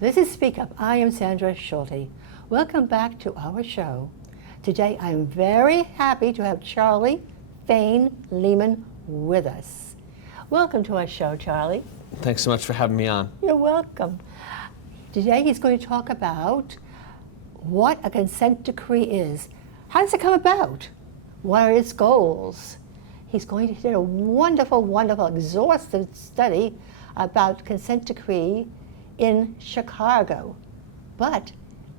This is Speak Up. I am Sandra Schulte. Welcome back to our show. Today I am very happy to have Charlie Fain Lehman with us. Welcome to our show, Charlie. Thanks so much for having me on. You're welcome. Today he's going to talk about what a consent decree is. How does it come about? What are its goals? He's going to do a wonderful, wonderful, exhaustive study about consent decree in Chicago. But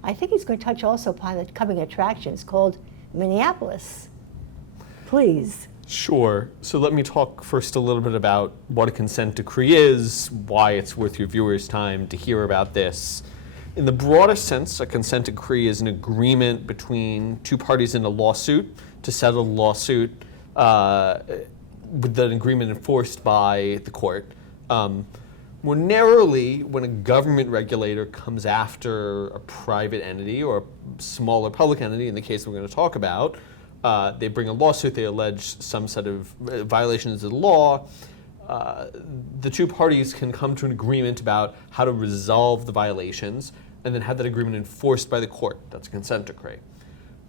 I think he's going to touch also upon the coming attractions called Minneapolis. Please. Sure. So let me talk first a little bit about what a consent decree is, why it's worth your viewers' time to hear about this. In the broadest sense, a consent decree is an agreement between two parties in a lawsuit to settle a lawsuit with an agreement enforced by the court. More narrowly, when a government regulator comes after a private entity or a smaller public entity, in the case we're going to talk about, they bring a lawsuit, they allege some set of violations of the law. The two parties can come to an agreement about how to resolve the violations and then have that agreement enforced by the court. That's a consent decree.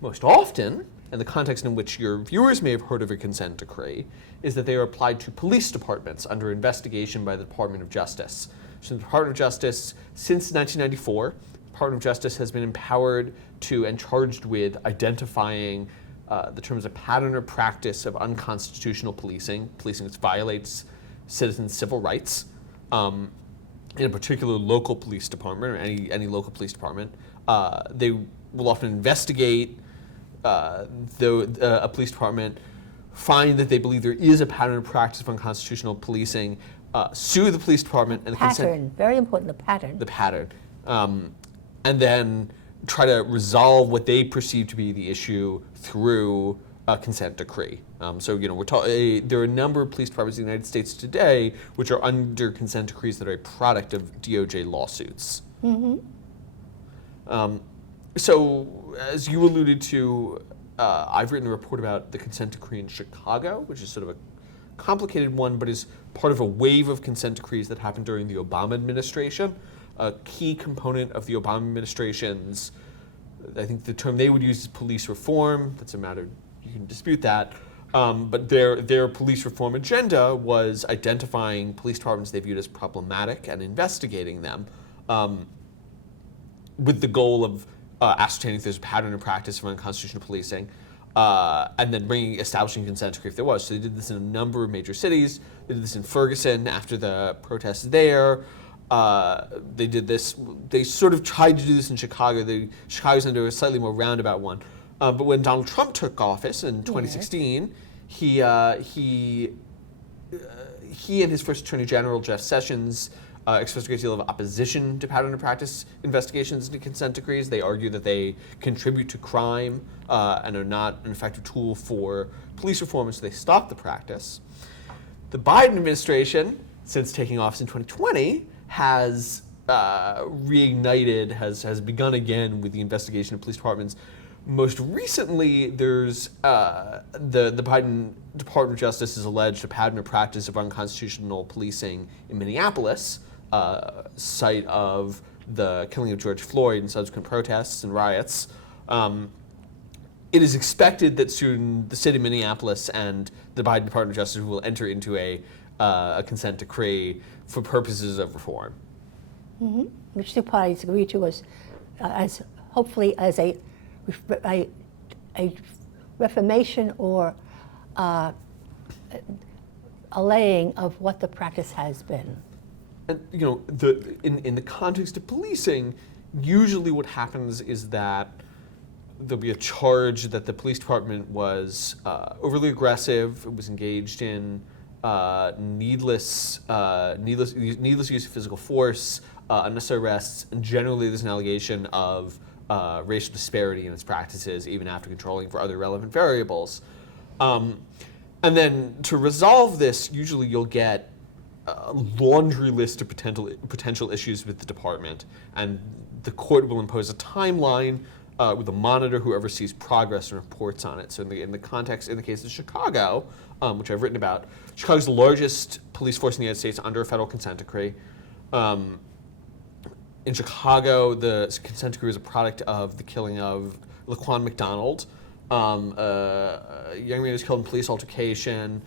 Most often, and the context in which your viewers may have heard of a consent decree, is that they are applied to police departments under investigation by the Department of Justice. So the Department of Justice, since 1994, the Department of Justice has been empowered to and charged with identifying the terms of pattern or practice of unconstitutional policing which violates citizens' civil rights, in a particular local police department or any local police department. They will often investigate a police department, find that they believe there is a pattern or practice of unconstitutional policing, sue the police department and the pattern, very important, the pattern. The pattern. And then try to resolve what they perceive to be the issue through a consent decree. So there are a number of police departments in the United States today which are under consent decrees that are a product of DOJ lawsuits. Mm-hmm. So as you alluded to, I've written a report about the consent decree in Chicago, which is sort of a complicated one, but is part of a wave of consent decrees that happened during the Obama administration. A key component of the Obama administration's, I think the term they would use is police reform. That's a matter, you can dispute that. But their police reform agenda was identifying police departments they viewed as problematic and investigating them with the goal of ascertaining if there's a pattern or practice of unconstitutional policing, and then establishing consent decree if there was. So they did this in a number of major cities. They did this in Ferguson after the protests there. They did this. They sort of tried to do this in Chicago. Chicago's under a slightly more roundabout one. But when Donald Trump took office in 2016, he and his first Attorney General, Jeff Sessions, expressed a great deal of opposition to pattern and practice investigations into consent decrees. They argue that they contribute to crime and are not an effective tool for police reform, and so they stopped the practice. The Biden administration, since taking office in 2020, has reignited, has begun again with the investigation of police departments. Most recently, there's the Biden Department of Justice has alleged a pattern or practice of unconstitutional policing in Minneapolis, site of the killing of George Floyd and subsequent protests and riots. It is expected that soon the city of Minneapolis and the Biden Department of Justice will enter into a consent decree for purposes of reform. Mm-hmm. Which two parties agree to as hopefully as a reformation or allaying of what the practice has been. And in the context of policing, usually what happens is that there'll be a charge that the police department was overly aggressive, it was engaged in needless use of physical force, unnecessary arrests, and generally there's an allegation of racial disparity in its practices, even after controlling for other relevant variables. And then to resolve this, usually you'll get a laundry list of potential issues with the department, and the court will impose a timeline with a monitor who oversees progress and reports on it. So in the case of Chicago, which I've written about, Chicago's the largest police force in the United States under a federal consent decree. In Chicago, the consent decree was a product of the killing of Laquan McDonald. A young man was killed in police altercation.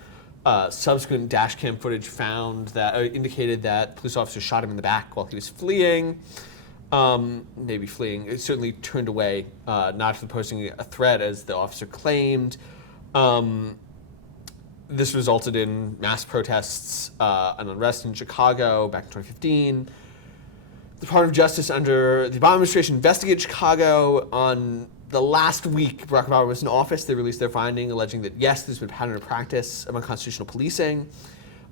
Subsequent dash cam footage indicated that police officers shot him in the back while he was fleeing. Maybe fleeing. It certainly turned away, not after posting a threat as the officer claimed. This resulted in mass protests and unrest in Chicago back in 2015. The Department of Justice under the Obama administration investigated Chicago. On the last week Barack Obama was in office, they released their finding alleging that, yes, there's been a pattern of practice of unconstitutional policing.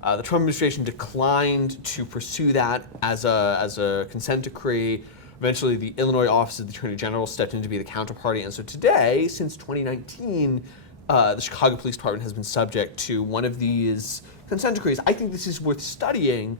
The Trump administration declined to pursue that as a consent decree. Eventually, the Illinois Office of the Attorney General stepped in to be the counterparty. And so today, since 2019, the Chicago Police Department has been subject to one of these consent decrees. I think this is worth studying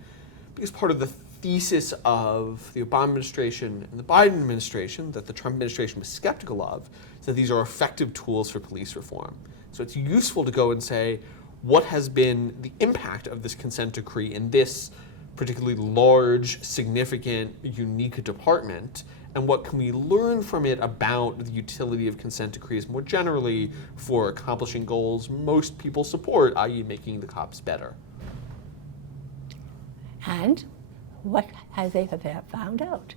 because part of the thesis of the Obama administration and the Biden administration that the Trump administration was skeptical of is that these are effective tools for police reform. So it's useful to go and say, what has been the impact of this consent decree in this particularly large, significant, unique department, and what can we learn from it about the utility of consent decrees more generally for accomplishing goals most people support, i.e. making the cops better. And what have they found out?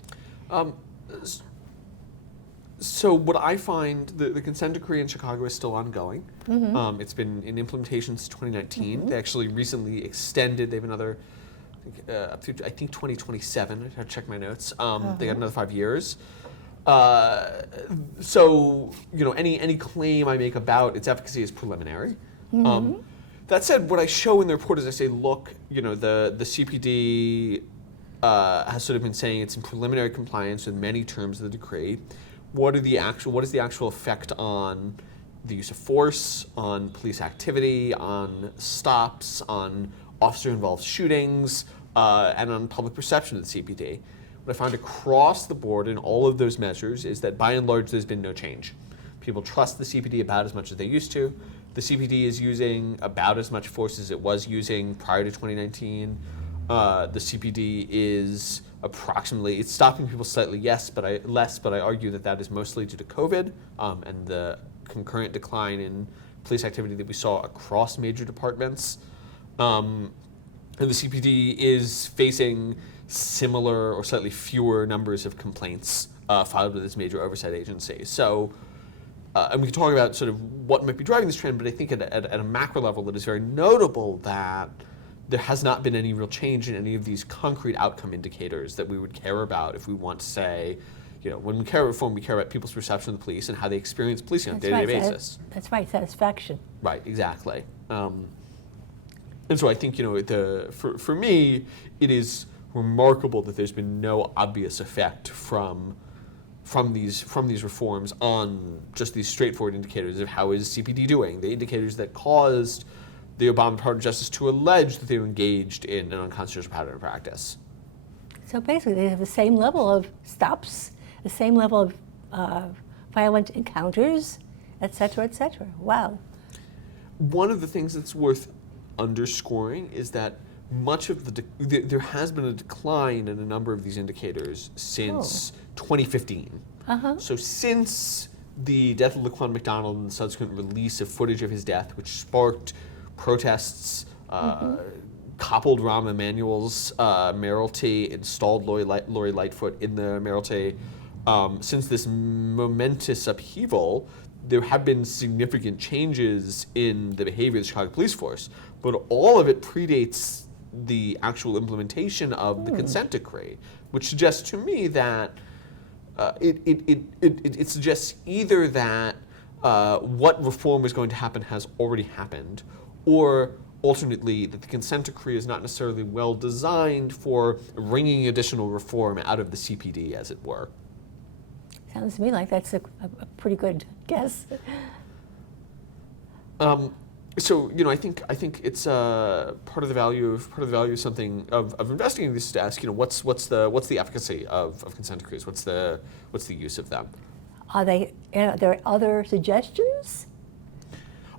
So what I find, the consent decree in Chicago is still ongoing. Mm-hmm. It's been in implementation since 2019. Mm-hmm. They actually recently extended, they have another, up through, I think 2027, I have to check my notes. They got another 5 years. So, any claim I make about its efficacy is preliminary. Mm-hmm. That said, what I show in the report is I say, look, the CPD has sort of been saying it's in preliminary compliance with many terms of the decree. What is the actual effect on the use of force, on police activity, on stops, on officer-involved shootings, and on public perception of the CPD? What I find across the board in all of those measures is that by and large there's been no change. People trust the CPD about as much as they used to. The CPD is using about as much force as it was using prior to 2019. The CPD is it's stopping people slightly, yes, but I argue that is mostly due to COVID and the concurrent decline in police activity that we saw across major departments. And the CPD is facing similar or slightly fewer numbers of complaints filed with its major oversight agency. So, and we can talk about sort of what might be driving this trend, but I think at a macro level it is very notable that there has not been any real change in any of these concrete outcome indicators that we would care about if we want to say, when we care about reform, we care about people's perception of the police and how they experience policing on a day-to-day basis. That's right, satisfaction. Right, exactly. And so I think, for me, it is remarkable that there's been no obvious effect from these reforms on just these straightforward indicators of how is CPD doing, the indicators that caused the Obama Department of Justice to allege that they were engaged in an unconstitutional pattern of practice. So basically they have the same level of stops, the same level of violent encounters, et cetera, et cetera. Wow. One of the things that's worth underscoring is that much of there has been a decline in a number of these indicators since 2015. Uh-huh. So since the death of Laquan McDonald and the subsequent release of footage of his death, which sparked protests, coupled Rahm Emanuel's mayoralty, installed Lori Lightfoot in the mayoralty. Since this momentous upheaval, there have been significant changes in the behavior of the Chicago police force, but all of it predates the actual implementation of the consent decree, which suggests to me that it suggests either that what reform is going to happen has already happened, or alternately that the consent decree is not necessarily well designed for wringing additional reform out of the CPD, as it were. Sounds to me like that's a pretty good guess. So I think it's part of the value of something of investigating this is to ask what's the efficacy of consent decrees? What's the use of them? Are there other suggestions?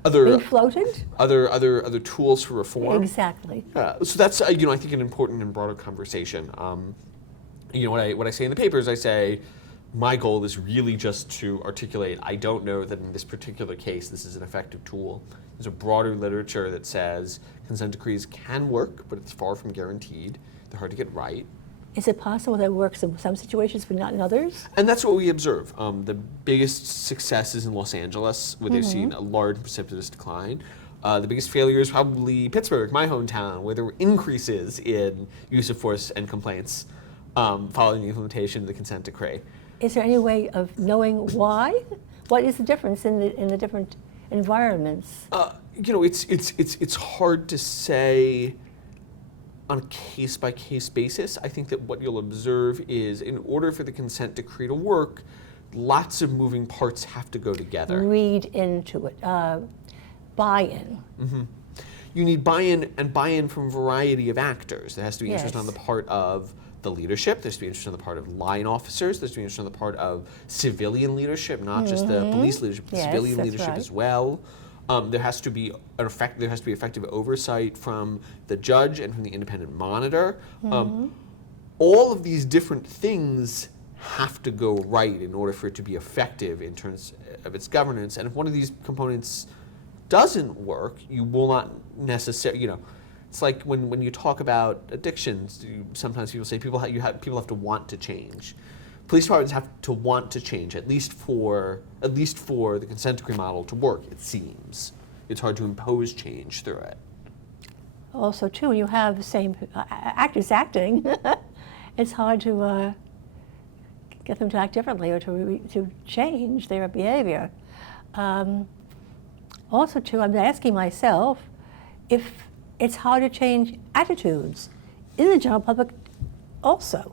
Being floated? Other tools for reform? Exactly. So that's I think an important and broader conversation. What I say in the papers, I say, my goal is really just to articulate, I don't know that in this particular case this is an effective tool. There's a broader literature that says consent decrees can work, but it's far from guaranteed. They're hard to get right. Is it possible that it works in some situations but not in others? And that's what we observe. The biggest success is in Los Angeles, where they've seen a large precipitous decline. The biggest failure is probably Pittsburgh, my hometown, where there were increases in use of force and complaints following the implementation of the consent decree. Is there any way of knowing why? What is the difference in the different environments? It's hard to say on a case-by-case basis. I think that what you'll observe is, in order for the consent decree to work, lots of moving parts have to go together. Read into it, buy-in. Mm-hmm. You need buy-in, and buy-in from a variety of actors. There has to be interest on the part of the leadership. There's to be interest on the part of line officers. There's to be interest on the part of civilian leadership, not just the police leadership, but civilian leadership as well. There has to be effective oversight from the judge and from the independent monitor. All of these different things have to go right in order for it to be effective in terms of its governance. And if one of these components doesn't work, you will not necessarily, it's like when you talk about addictions, sometimes people say people have to want to change. Police departments have to want to change, at least for the consent decree model to work, it seems. It's hard to impose change through it. Also, too, when you have the same actors acting, it's hard to get them to act differently or to change their behavior. Also, too, I'm asking myself if it's hard to change attitudes in the general public also.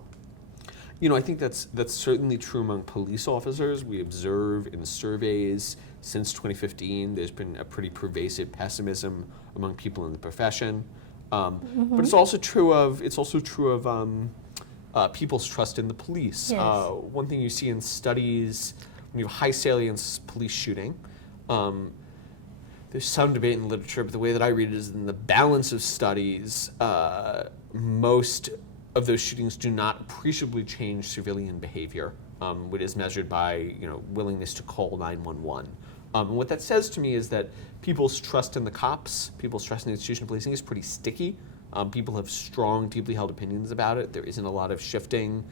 I think that's certainly true among police officers. We observe in surveys since 2015, there's been a pretty pervasive pessimism among people in the profession. But it's also true of people's trust in the police. Yes. One thing you see in studies when you have high salience police shooting, there's some debate in the literature, but the way that I read it is in the balance of studies, most of those shootings do not appreciably change civilian behavior, which is measured by willingness to call 911. And what that says to me is that people's trust in the cops, people's trust in the institution of policing is pretty sticky. People have strong, deeply held opinions about it. There isn't a lot of shifting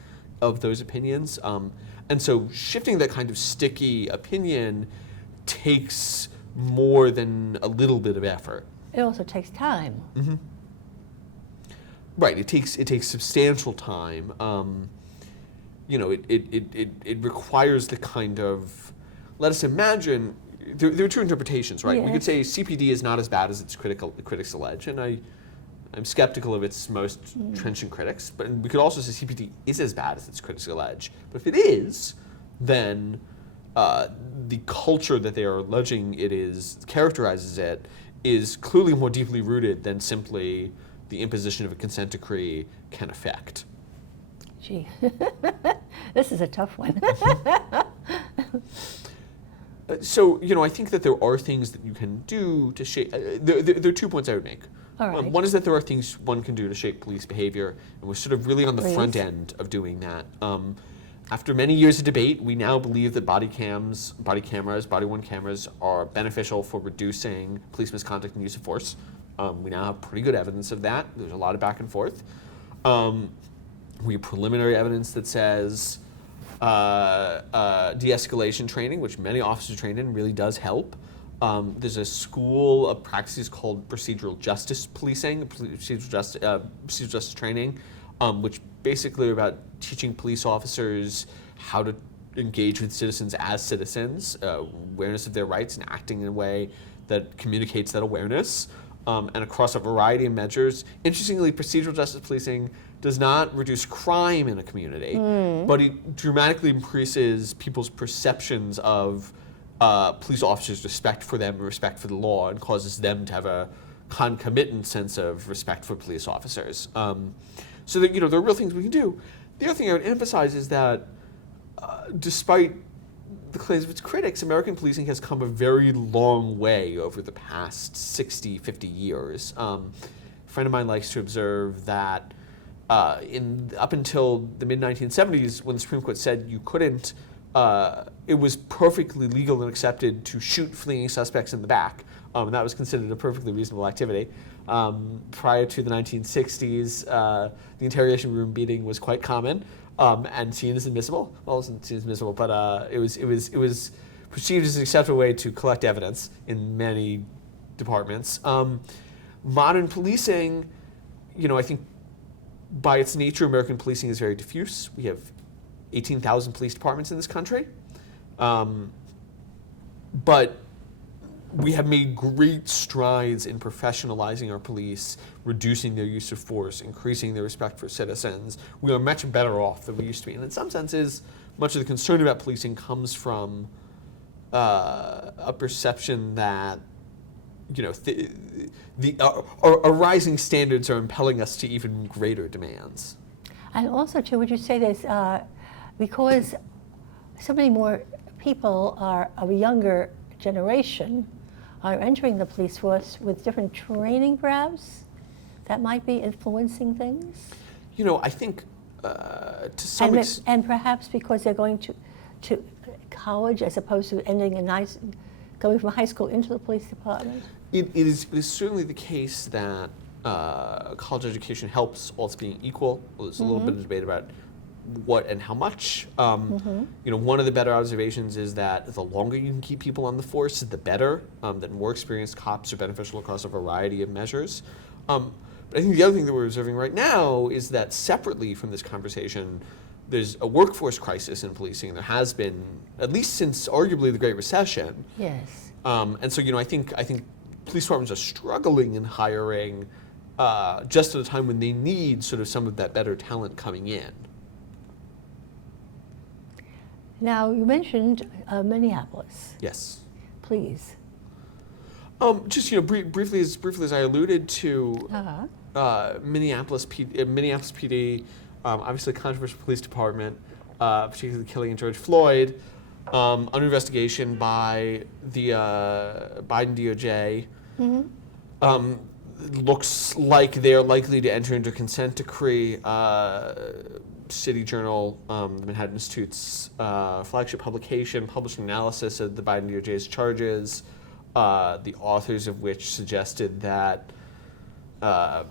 of those opinions. And so shifting that kind of sticky opinion takes more than a little bit of effort. It also takes time. Mm-hmm. Right, it takes substantial time. It requires the kind of, let us imagine, there are two interpretations, right? Yes. We could say CPD is not as bad as its critics allege, and I'm skeptical of its most trenchant critics, but we could also say CPD is as bad as its critics allege. But if it is, then the culture that they are alleging characterizes it is clearly more deeply rooted than simply the imposition of a consent decree can affect. Gee, this is a tough one. So, I think that there are things that you can do to shape. There are 2 points I would make. All right. One is that there are things one can do to shape police behavior, and we're sort of really on the front end of doing that. After many years of debate, we now believe that body worn cameras are beneficial for reducing police misconduct and use of force. We now have pretty good evidence of that. There's a lot of back and forth. We have preliminary evidence that says de-escalation training, which many officers are trained in, really does help. There's a school of practices called procedural justice policing, procedural justice training, which basically are about teaching police officers how to engage with citizens as citizens, awareness of their rights and acting in a way that communicates that awareness. And across a variety of measures. Interestingly, procedural justice policing does not reduce crime in a community, but it dramatically increases people's perceptions of police officers' respect for them and respect for the law, and causes them to have a concomitant sense of respect for police officers. So that, there are real things we can do. The other thing I would emphasize is that despite the claims of its critics, American policing has come a very long way over the past 60, 50 years. A friend of mine likes to observe that up until the mid-1970s, when the Supreme Court said you couldn't, it was perfectly legal and accepted to shoot fleeing suspects in the back. And that was considered a perfectly reasonable activity. Prior to the 1960s, the interrogation room beating was quite common and seen as admissible. Well, it wasn't seen as admissible, but it was perceived as an acceptable way to collect evidence in many departments. Modern policing, I think by its nature, American policing is very diffuse. We have 18,000 police departments in this country. But we have made great strides in professionalizing our police, reducing their use of force, increasing their respect for citizens. We are much better off than we used to be. And in some senses, much of the concern about policing comes from a perception that our rising standards are impelling us to even greater demands. And also, too, would you say this, because so many more people are of a younger generation are entering the police force with different training, perhaps, that might be influencing things? I think to some extent... And perhaps because they're going to college as opposed to going from high school into the police department? It is certainly the case that college education helps all else being equal. There's a little bit of debate about what and how much. One of the better observations is that the longer you can keep people on the force, the better. That more experienced cops are beneficial across a variety of measures. But I think the other thing that we're observing right now is that separately from this conversation, there's a workforce crisis in policing. There has been, at least since arguably the Great Recession. Yes. And so, I think police departments are struggling in hiring just at a time when they need sort of some of that better talent coming in. Now, you mentioned Minneapolis. Yes. Please. Just briefly as I alluded to, Minneapolis PD, obviously a controversial police department, particularly the killing of George Floyd, under investigation by the Biden DOJ. Looks like they're likely to enter into a consent decree. City Journal, the Manhattan Institute's flagship publication, published an analysis of the Biden DOJ's charges, the authors of which suggested that the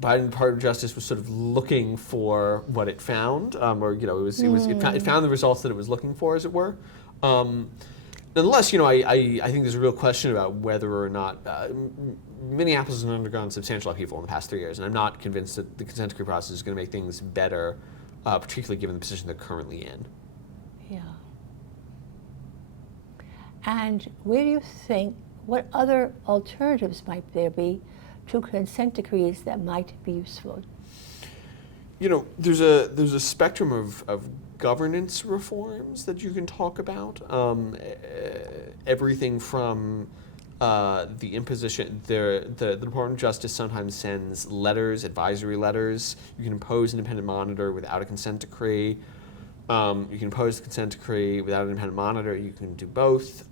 Biden Department of Justice was sort of looking for what it found, it found the results that it was looking for, as it were. Nonetheless, I think there's a real question about whether or not Minneapolis has undergone substantial upheaval in the past 3 years, and I'm not convinced that the consent decree process is going to make things better, particularly given the position they're currently in. Yeah. And where do you think, what other alternatives might there be to consent decrees that might be useful? There's a spectrum of governance reforms that you can talk about. Everything from the imposition, the Department of Justice sometimes sends letters, advisory letters. You can impose an independent monitor without a consent decree. You can impose the consent decree without an independent monitor. You can do both.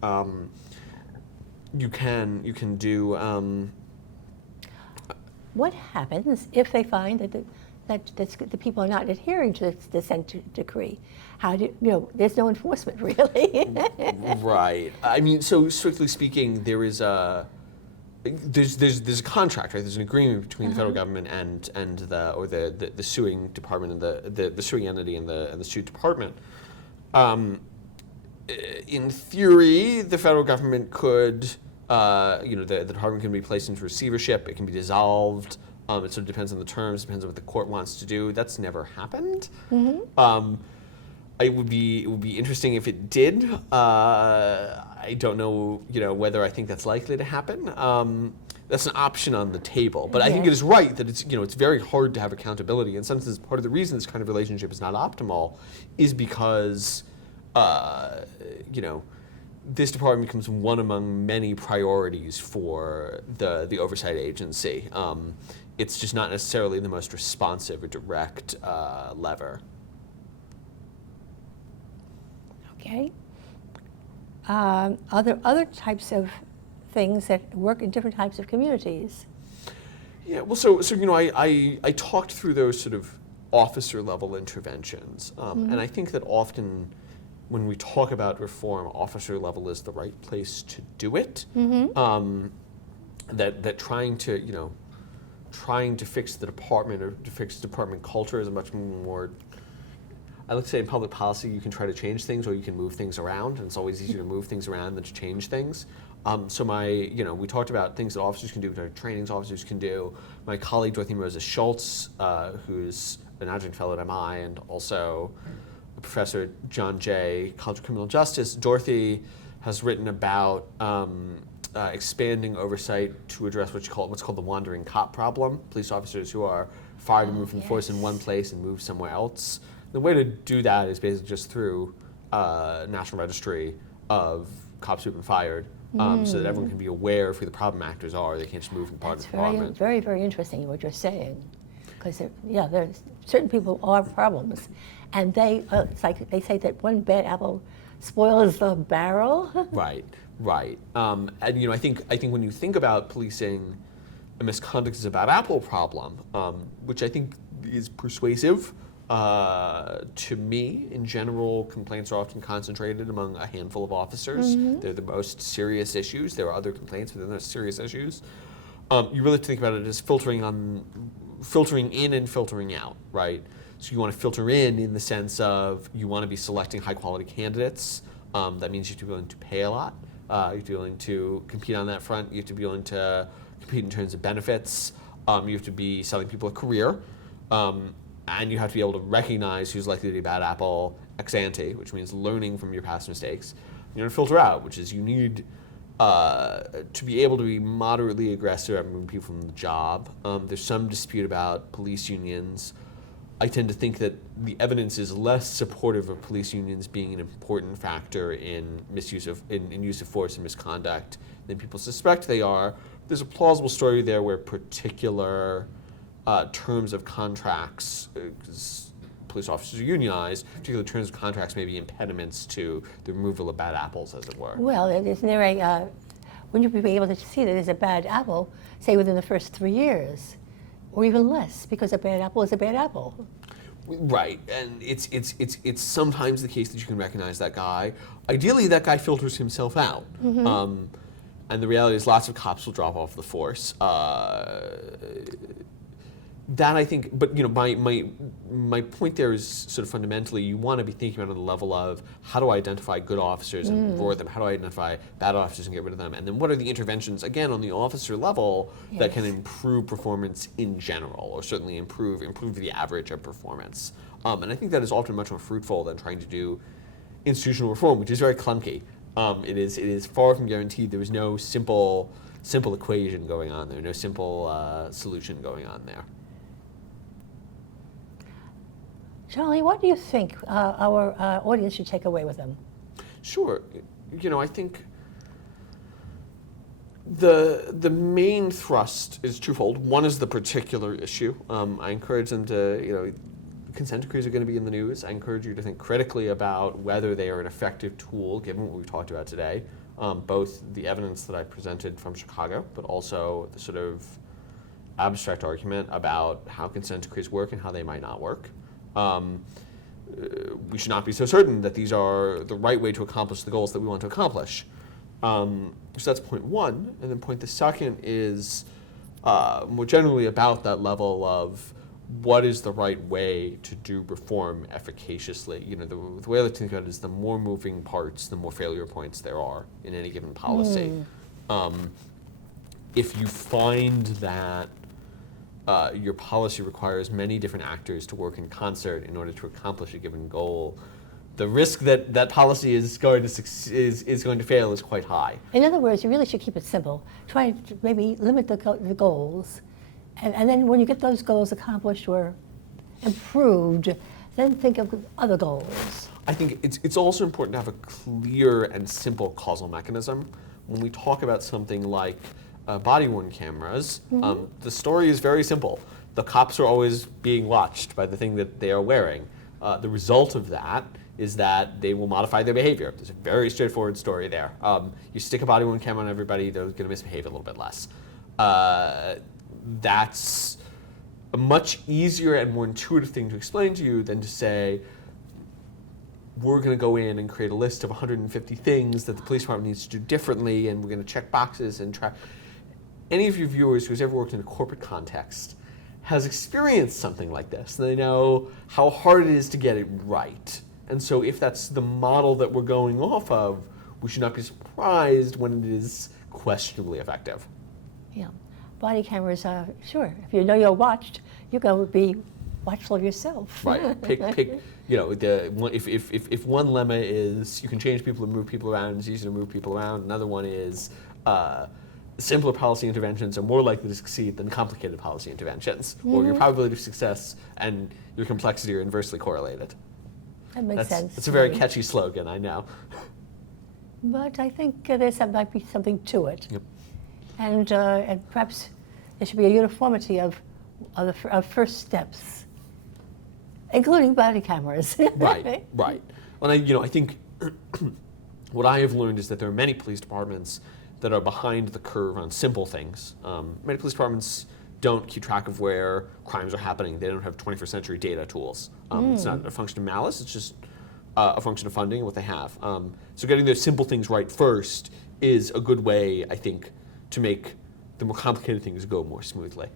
You can do. What happens if they find that the people are not adhering to the consent decree? How there's no enforcement, really. Right. I mean, so strictly speaking, there's a contract, right? There's an agreement between the federal government and the suing department and the suing entity and the suit department. In theory, the federal government could, the department can be placed into receivership. It can be dissolved. It sort of depends on the terms, depends on what the court wants to do. That's never happened. It would be interesting if it did. I don't know, whether I think that's likely to happen. That's an option on the table, but I think it is right that it's very hard to have accountability. In some sense, part of the reason this kind of relationship is not optimal is because, this department becomes one among many priorities for the oversight agency. It's just not necessarily the most responsive or direct lever. Okay. Are there other types of things that work in different types of communities? Yeah, well, so I talked through those sort of officer level interventions, and I think that often when we talk about reform, officer level is the right place to do it. That trying to fix the department or to fix department culture is a much more. I like to say in public policy, you can try to change things or you can move things around, and it's always easier to move things around than to change things. So we talked about things that officers can do, trainings officers can do. My colleague Dorothy Moses Schultz, who's an adjunct fellow at MI and also a professor at John Jay College of Criminal Justice, Dorothy has written about expanding oversight to address what's called the wandering cop problem. Police officers who are fired and moved from force in one place and moved somewhere else. The way to do that is basically just through National Registry of cops who've been fired, so that everyone can be aware of who the problem actors are. They can't just move from part of the department. Very, very interesting what you're saying, because there's certain people who are problems, and it's like they say that one bad apple spoils the barrel. Right. And I think when you think about policing, a misconduct is a bad apple problem, which I think is persuasive. To me, in general, complaints are often concentrated among a handful of officers. They're the most serious issues. There are other complaints, but they're not serious issues. You really have to think about it as filtering in and filtering out, right? So you want to filter in the sense of you want to be selecting high quality candidates. That means you have to be willing to pay a lot. You have to be willing to compete on that front. You have to be willing to compete in terms of benefits. You have to be selling people a career. And you have to be able to recognize who's likely to be a bad apple ex ante, which means learning from your past mistakes. You know, filter out, which is you need to be able to be moderately aggressive at removing people from the job. There's some dispute about police unions. I tend to think that the evidence is less supportive of police unions being an important factor in use of force and misconduct than people suspect they are. There's a plausible story there where particular terms of contracts, because police officers are unionized, particular terms of contracts may be impediments to the removal of bad apples, as it were. Well, isn't there wouldn't you be able to see that there's a bad apple, say within the first 3 years, or even less, because a bad apple is a bad apple? Right, and it's sometimes the case that you can recognize that guy. Ideally, that guy filters himself out. And the reality is lots of cops will drop off the force. That I think, but my point there is sort of fundamentally you want to be thinking about on the level of how do I identify good officers and reward them? How do I identify bad officers and get rid of them? And then what are the interventions, again, on the officer level that can improve performance in general, or certainly improve the average of performance? And I think that is often much more fruitful than trying to do institutional reform, which is very clunky. It is far from guaranteed. There is no simple equation going on there, no simple solution going on there. Charlie, what do you think our audience should take away with them? Sure. I think the main thrust is twofold. One is the particular issue. I encourage them to, consent decrees are going to be in the news. I encourage you to think critically about whether they are an effective tool, given what we've talked about today, both the evidence that I presented from Chicago, but also the sort of abstract argument about how consent decrees work and how they might not work. We should not be so certain that these are the right way to accomplish the goals that we want to accomplish. So that's point one. And then point the second is more generally about that level of what is the right way to do reform efficaciously. The way I like to think about it is the more moving parts, the more failure points there are in any given policy. If you find that your policy requires many different actors to work in concert in order to accomplish a given goal, the risk that that policy is going to fail is quite high. In other words, you really should keep it simple. Try to maybe limit the goals, and then when you get those goals accomplished or improved, then think of other goals. I think it's also important to have a clear and simple causal mechanism. When we talk about something like body-worn cameras, the story is very simple. The cops are always being watched by the thing that they are wearing. The result of that is that they will modify their behavior. There's a very straightforward story there. You stick a body-worn camera on everybody, they're going to misbehave a little bit less. that's a much easier and more intuitive thing to explain to you than to say, we're going to go in and create a list of 150 things that the police department needs to do differently, and we're going to check boxes and try. Any of your viewers who's ever worked in a corporate context has experienced something like this. They know how hard it is to get it right. And so if that's the model that we're going off of, we should not be surprised when it is questionably effective. Yeah. Body cameras are, sure, if you know you're watched, you're going to be watchful of yourself. Right. Pick. If one lemma is you can change people and move people around, it's easy to move people around. Another one is simpler policy interventions are more likely to succeed than complicated policy interventions, or your probability of success and your complexity are inversely correlated. That makes sense. It's a very catchy slogan, I know. But I think there might be something to it. Yep. And perhaps there should be a uniformity of first steps, including body cameras. Right. Well, I think what I have learned is that there are many police departments that are behind the curve on simple things. Many police departments don't keep track of where crimes are happening. They don't have 21st century data tools. It's not a function of malice, it's just a function of funding and what they have. So getting those simple things right first is a good way, I think, to make the more complicated things go more smoothly.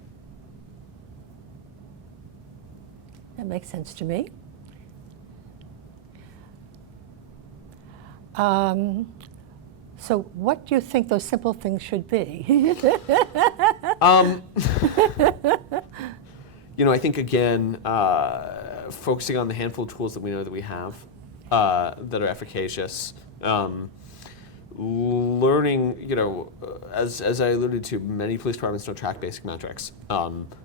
That makes sense to me. So what do you think those simple things should be? I think, again, focusing on the handful of tools that we know that we have that are efficacious. Learning, as I alluded to, many police departments don't track basic metrics.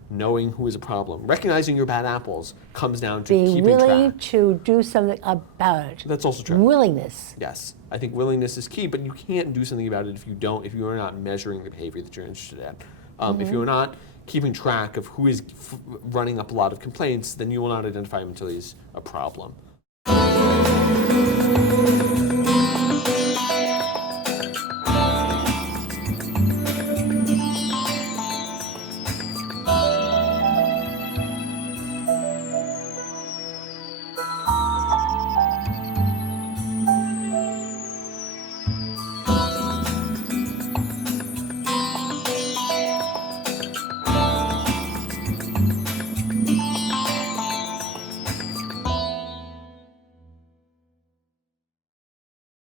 Knowing who is a problem, recognizing your bad apples comes down to Being keeping willing track. to do something about it. That's also true. Willingness. Yes, I think willingness is key, but you can't do something about it if you are not measuring the behavior that you're interested in. If you are not keeping track of who is running up a lot of complaints, then you will not identify him until he's a problem.